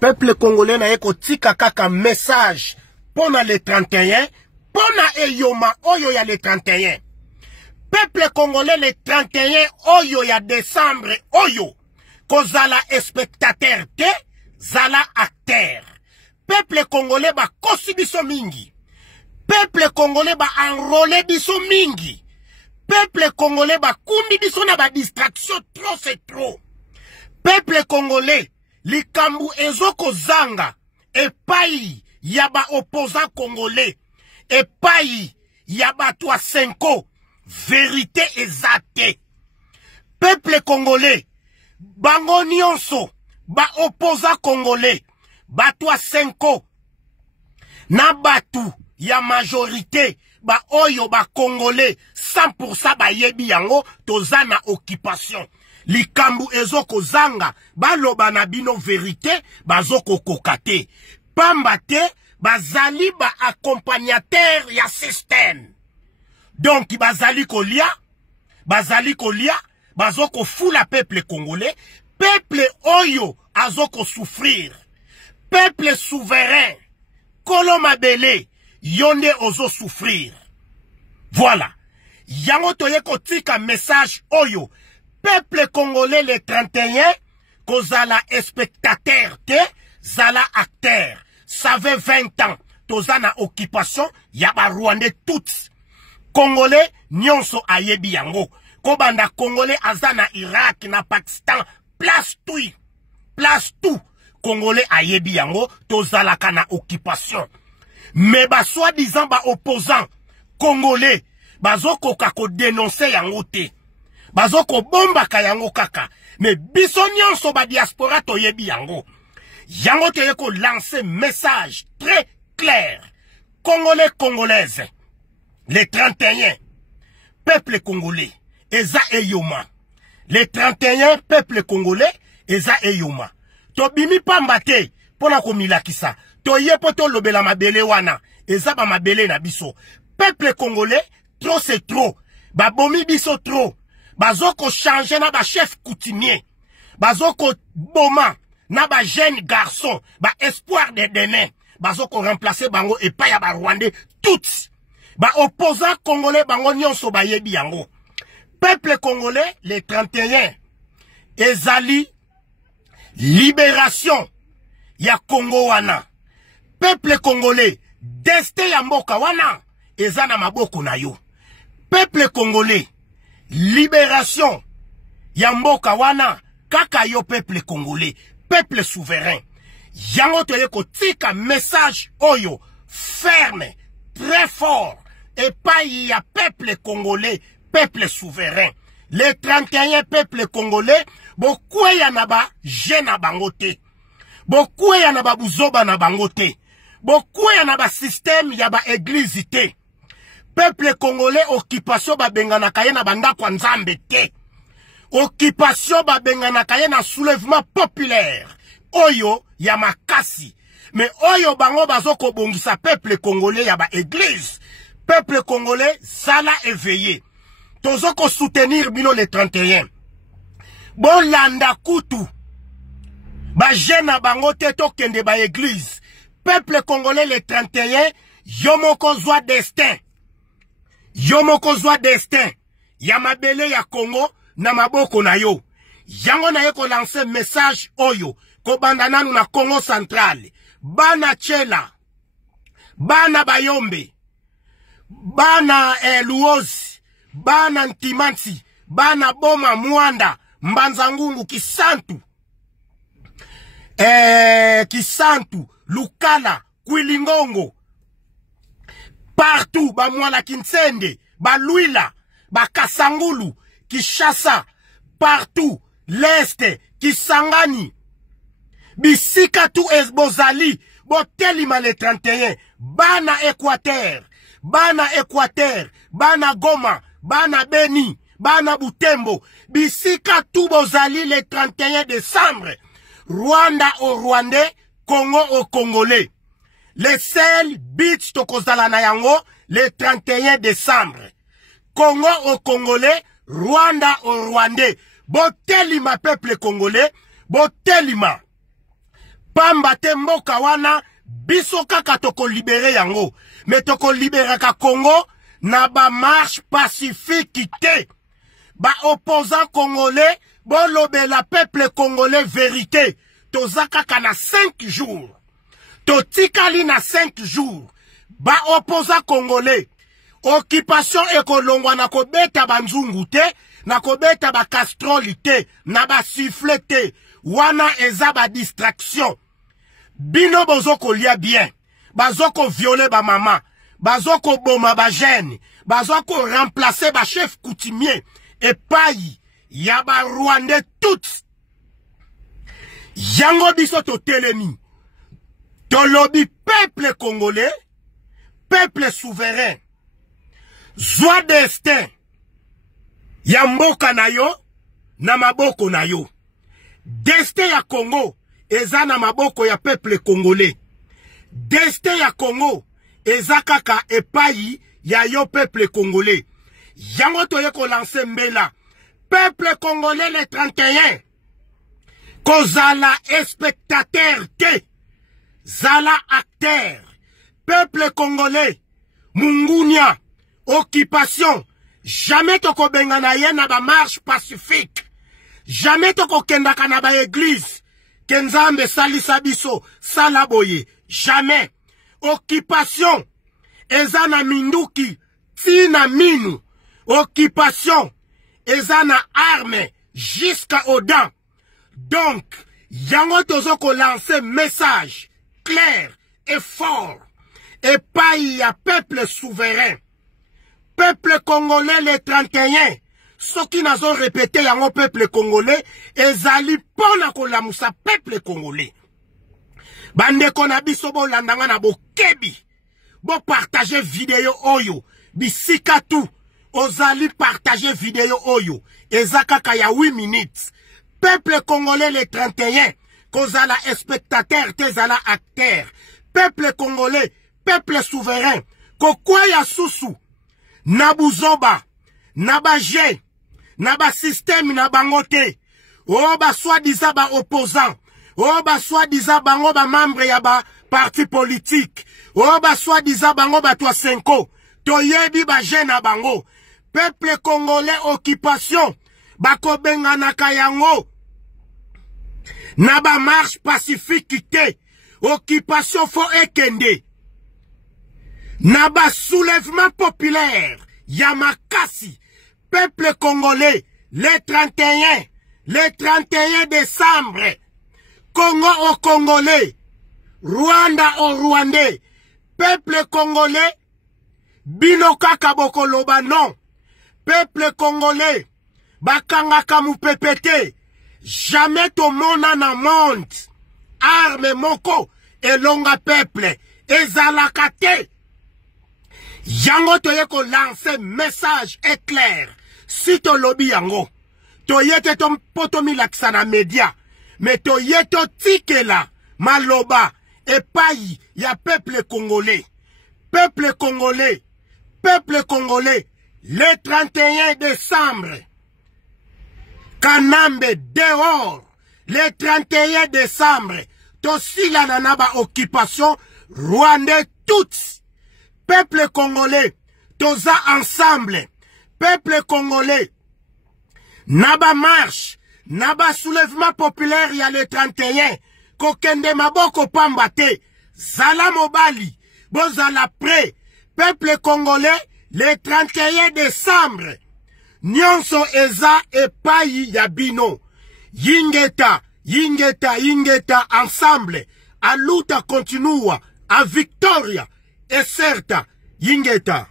Peuple congolais na eko tika kaka message pona le 31, pona eyoma oyo ya le 31. Peuple congolais le 31 oyo ya décembre oyo. Kozala spectateur te, zala acteur. Peuple congolais ba kosi biso mingi. Peuple congolais ba enrôler biso mingi. Peuple congolais ba kundi biso na ba distraction trop c'est trop. Peuple congolais likambu ezoko zanga epai ya ba opposant congolais epai ya ba toi senko vérité ezate. Peuple congolais bango nyonso ba opposant congolais ba toi senko na batu ya majorité ba oyo ba congolais 100% ba yebi yango tozana occupation. Likambu ezoko zanga baloba na bino vérité bazoko kokate. Pambate bazali ba accompagnateur ya système. Donc bazali kolia bazoko fula peuple congolais, peuple oyo azoko souffrir. Peuple souverain Kolomabele yonde ozo souffrir. Voilà. Yango toye kotika message oyo. Peuple congolais le 31, kozala spectateur te, zala acteur. Ça fait 20 ans, tozana occupation, yaba Rwandais toutes. Congolais, nyonso ayebi yango. Kobanda Congolais azana Irak na Pakistan, place tout. Congolais ayebi yango, tozala kana occupation. Mais ba soi-disant ba opposant, Congolais, bazoko kako dénoncer yango te. Bazoko bomba kayango kaka. Mais biso nyonso ba diaspora toyebi yango. Yango toye ko lancer message très clair. Congolais, Congolaises. Les 31. Peuple congolais. Eza eyoma. Les 31 peuple congolais. Eza eyoma. Tobimi pambate. Pona komila kisa. Toye poto lobela mabele wana. Eza ba mabele na biso. Peuple congolais. Trop c'est trop. Ba bomi biso trop. Bazoko changer na ba chef coutumier. Bazoko boma na ba jeune garçon. Ba espoir de demain. Bazoko remplacer bango et pas ya ba Rwandais toutes. Ba opposant congolais bango nyonso ba yebi yango. Peuple congolais les 31. Ezali libération ya Congo wana. Peuple congolais destin ya mboka wana ezana maboko na yo. Peuple congolais libération Yamboka wana kaka yo peuple congolais, peuple souverain. Yango toye kotika message oyo ferme, très fort. Et pas il y a peuple congolais, peuple souverain. Les 31 peuples congolais, beaucoup y en a ba jena bangote. Beaucoup y en a ba buzoba na bangote. Beaucoup y en a ba système y a ba église te. Peuple congolais, occupation ba bengana kaye na banda kwa nzambe te. Occupation ba bengana kaye na soulèvement populaire. Oyo ya makasi. Mais oyo bango bazoko bongisa peuple congolais ya ba église. Peuple congolais, sala éveillé. Tozoko soutenir bino le 31. Bon landa kutu. Ba jena bango te tokende ba église. Peuple congolais le 31, yomoko zwa destin. Yomoko zwa destin. Yamabele ya Congo na maboko na yo. Yango na yeko lancer message oyo. Kobanda nanu na Congo central. Bana Chela. Bana Bayombe. Bana Luozi. Bana Ntimansi. Bana Boma Mwanda. Mbanzangungu Kisantu. Kisantu. Lukala. Kwilingongo. Partout, ba Mwala Kinsende, ba Luila, ba Kasangulu, Kishasa, partout, l'Est, Kisangani, Bisika tout Esbozali, Botelima le 31, Bana Équateur, Bana Goma, Bana Beni, Bana Butembo, Bisika tout Bozali le 31 décembre, Rwanda au Rwandais, Congo au Congolais. Le sel beach tokozala na yango le 31 décembre. Congo au Congolais, Rwanda au Rwandais. Botelima peuple congolais, botelima. pamba te mboka wana biso kaka toko libere yango me toko liberaka Congo na ba marche pacifique te ba opposant congolais bolobela peuple congolais vérité tozaka kana 5 jours totikali na 5 jours ba opposant congolais occupation ekolongwa na kobeta banzungu te na kobeta ba castroli te na ba siffle te wana eza ba distraction bino bozoko lia bien bazoko violer ba mama bazoko boma ba jeune bazoko remplacer ba chef coutumier et payi ya ba Rwandais tout yango biso to telemi to lobby peuple congolais peuple souverain zwa destin ya mboka na yo na maboko na yo destin ya Congo eza na maboko ya peuple congolais destin ya Congo eza kaka epai ya yo peuple congolais yango toye ko lancer mbela peuple congolais le 31 kozala spectateur te zala acteur peuple congolais mungunia occupation jamais toko bengana ye na ba marche pacifique jamais toko kendaka na ba église kenzambe salisa biso sala boye jamais occupation eza na minduki tina minu occupation eza na arme jusqu'à aux dents donc yango tozo ko lancer message clair et fort et pas ya peuple souverain peuple congolais le 31 soki nazo répéter yango peuple congolais ezali pona kolamusa peuple congolais bandeko na biso bolandanga na bokebi bo partager vidéo oyo bisika tu ozali partager vidéo oyo ezakaka ya 8 minutes peuple congolais le 31 kozala spectateur te zala acteur peuple congolais peuple souverain kokwa ya susu na buzoba na baje na ba système na bangote o ba soi-disant ba opposant o ba soi-disant bango ba membre ya ba parti politique o ba soi-disant bango ba toi 5 toyebi ba je na bango peuple congolais occupation bako bengana kayango na ba marche pacifique te occupation fo ekende na ba soulèvement populaire Yamakasi peuple congolais le 31 décembre Congo au Congolais Rwanda au Rwandais peuple congolais binoka kaboko loba non peuple congolais bakanga kamu pepete jamais to mona na monde arme moko elonga peuple ezalakate yango toye ko lancer message éclair si to lobby yango toyete to potomi laksana media mais toyeto tikela maloba epai ya peuple congolais le 31 décembre Kanambe dehors le 31 décembre tosila nanaba occupation Rwandais toutes peuple congolais toza ensemble peuple congolais naba marche naba soulèvement populaire ya le 31 kokende maboko pambate zala mobali bozala prêt peuple congolais le 31 décembre nyonso eza epai ya bino yingeta ensemble a luta continua a victoria e certa yingeta